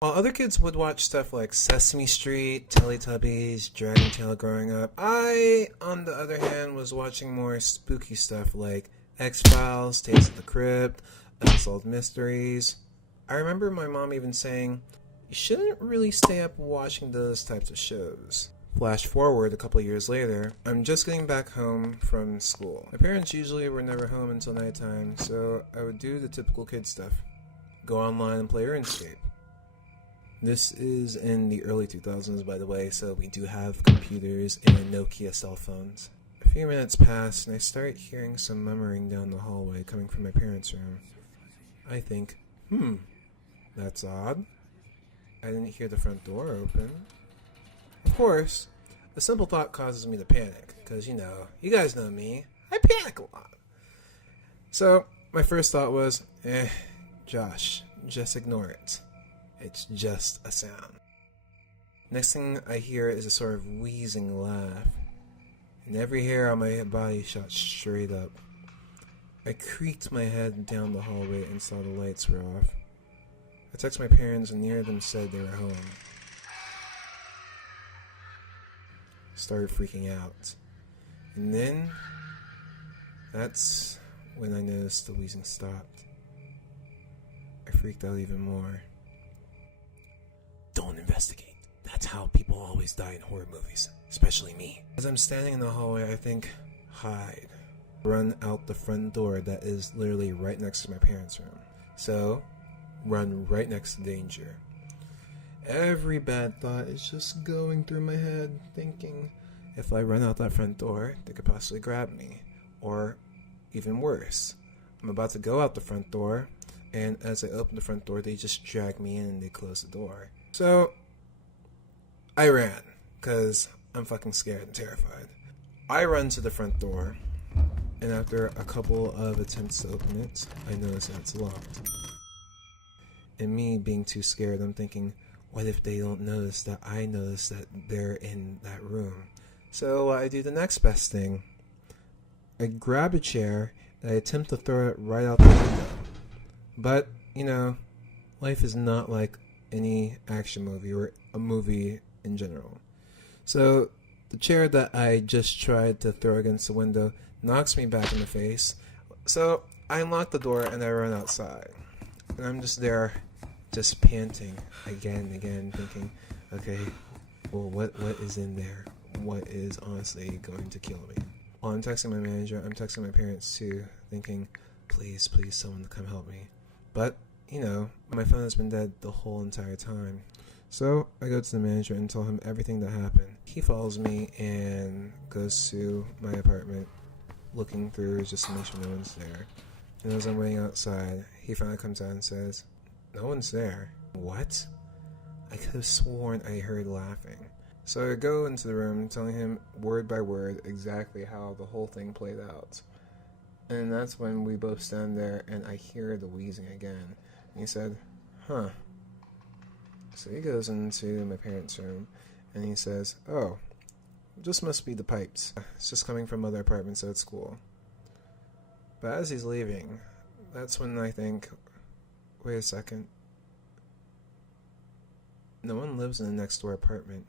While other kids would watch stuff like Sesame Street, Teletubbies, Dragon Tale growing up, I, on the other hand, was watching more spooky stuff like X-Files, Tales of the Crypt, Unsolved Mysteries. I remember my mom even saying, you shouldn't really stay up watching those types of shows. Flash forward a couple years later, I'm just getting back home from school. My parents usually were never home until nighttime, so I would do the typical kid stuff. Go online and play RuneScape. This is in the early 2000s, by the way, so we do have computers and Nokia cell phones. A few minutes pass, and I start hearing some murmuring down the hallway coming from my parents' room. I think, that's odd. I didn't hear the front door open. Of course, a simple thought causes me to panic, because, you guys know me. I panic a lot. So, my first thought was, Josh, just ignore it. It's just a sound. Next thing I hear is a sort of wheezing laugh, and every hair on my body shot straight up. I creaked my head down the hallway and saw the lights were off. I texted my parents and neither of them said they were home. Started freaking out. And then, that's when I noticed the wheezing stopped. I freaked out even more. Don't investigate. That's how people always die in horror movies, especially me. As I'm standing in the hallway, I think, hide. Run out the front door that is literally right next to my parents' room. So, run right next to danger. Every bad thought is just going through my head, thinking, if I run out that front door, they could possibly grab me. Or, even worse, I'm about to go out the front door, and as I open the front door, they just drag me in and they close the door. So, I ran, because I'm fucking scared and terrified. I run to the front door, and after a couple of attempts to open it, I notice that it's locked. And me being too scared, I'm thinking, what if they don't notice that I notice that they're in that room? So I do the next best thing. I grab a chair, and I attempt to throw it right out the window. But, life is not like any action movie or a movie in general. So the chair that I just tried to throw against the window knocks me back in the face. So I unlock the door and I run outside. And I'm just there, just panting again and again, thinking, okay, well, what is in there? What is honestly going to kill me? While I'm texting my manager, I'm texting my parents too, thinking, please, someone to come help me. But my phone has been dead the whole entire time. So I go to the manager and tell him everything that happened. He follows me and goes to my apartment, looking through just to make sure no one's there. And as I'm waiting outside, he finally comes out and says, no one's there. What? I could have sworn I heard laughing. So I go into the room telling him word by word exactly how the whole thing played out. And that's when we both stand there and I hear the wheezing again. And he said, huh. So he goes into my parents' room and he says, oh, just must be the pipes. It's just coming from other apartments at school. But as he's leaving, that's when I think, wait a second. No one lives in the next door apartment.